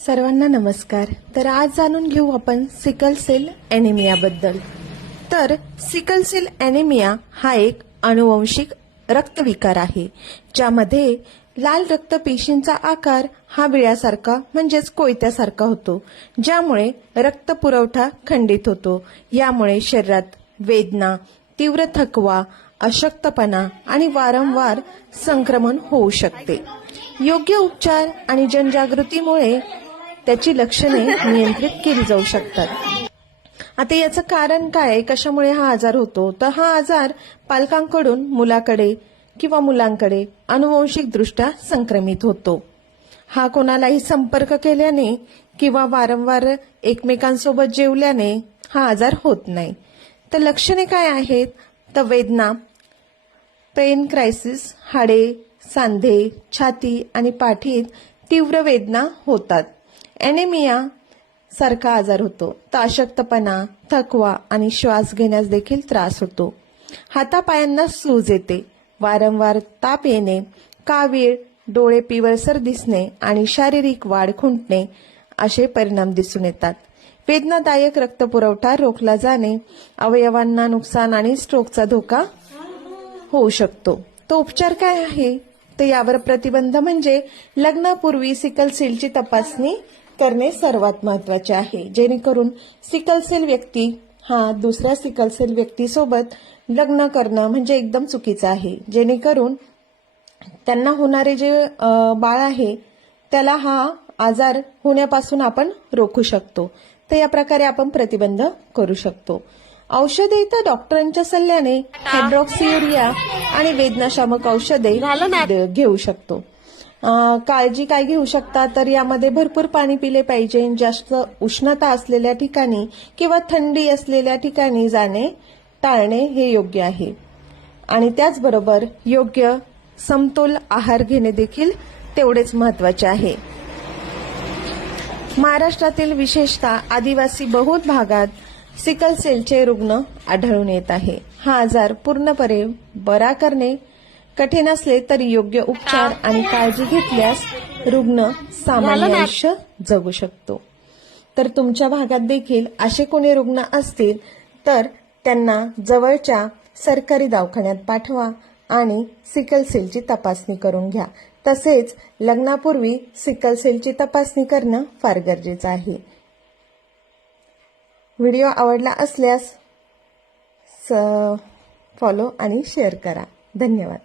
सर्वांना नमस्कार। तर आज जाणून घेऊ आपण सिकल सेल ॲनिमियाबद्दल। तर सिकल सेल ॲनिमिया हा एक अनुवंशिक रक्तविकार आहे, ज्यामध्ये लाल रक्तपेशींचा आकार हा बिळासारखा म्हणजेच कोयत्यासारखा होतो, ज्यामुळे रक्तपुरवठा खंडित होतो। यामुळे शरीरात वेदना, तीव्र थकवा, अशक्तपणा आणि वारंवार संक्रमण होऊ शकते। योग्य उपचार आणि जनजागृतीमुळे त्याची लक्षणे नियंत्रित केली जाऊ शकतात। आता याचं कारण काय, कशामुळे हा आजार होतो? तर हा आजार पालकांकडून मुलाकडे किंवा मुलांकडे अनुवंशिकदृष्ट्या संक्रमित होतो। हा कोणालाही संपर्क केल्याने किंवा वारंवार एकमेकांसोबत जेवल्याने हा आजार होत नाही। तर लक्षणे काय आहेत? तर वेदना, पेन क्रायसिस, हाडे, सांधे, छाती आणि पाठीत तीव्र वेदना होतात। ॲनिमिया सारखा आजार होतो। तर अशक्तपणा, थकवा आणि श्वास घेण्यास देखील त्रास होतो। हातापायांना सूज येते, वारंवार ताप येणे, कावीळ, डोळे पिवळसर दिसणे आणि शारीरिक वाढ खुंटणे असे परिणाम दिसून येतात। वेदनादायक रक्तपुरवठा रोखला जाणे, अवयवांना नुकसान आणि स्ट्रोकचा धोका होऊ शकतो। तो उपचार काय आहे? तर यावर प्रतिबंध म्हणजे लग्नापूर्वी सिकल सेलची तपासणी करणे सर्वात महत्त्वाचे आहे, जेणेकरून सिकल सेल व्यक्ती हा दुसऱ्या सिकल सेल व्यक्तीसोबत लग्न करणं म्हणजे एकदम चुकीचं आहे, जेणेकरून त्यांना होणारे जे बाळ आहे त्याला हा आजार होण्यापासून आपण रोखू शकतो। तर या प्रकारे आपण प्रतिबंध करू शकतो। औषधे तर डॉक्टरांच्या सल्ल्याने हायड्रॉक्सियुरिया आणि वेदनाशामक औषधे घेऊ शकतो। काळजी काय घेऊ शकता? तर यामध्ये भरपूर पाणी पिले पाहिजे, जास्त उष्णता असलेल्या ठिकाणी किंवा थंडी असलेल्या ठिकाणी जाणे टाळणे हे योग्य आहे। आणि त्याचबरोबर योग्य समतोल आहार घेणे देखील तेवढेच महत्त्वाचे आहे। महाराष्ट्रातील विशेषतः आदिवासी बहुल भागात सिकल सेलचे रुग्ण आढळून येत आहे। हा आजार पूर्णपणे बरा करणे कठीण असले तरी योग्य उपचार आणि काळजी घेतल्यास रुग्ण सामान्य आयुष्य जगू शकतो। तर तुमच्या भागात देखील असे कोणी रुग्ण असतील तर त्यांना जवळच्या सरकारी दवाखान्यात पाठवा आणि सिकल सेलची तपासणी करून घ्या। तसेच लग्नापूर्वी सिकल सेलची तपासणी करणं फार गरजेचं आहे। व्हिडिओ आवडला असल्यास फॉलो आणि शेअर करा। धन्यवाद।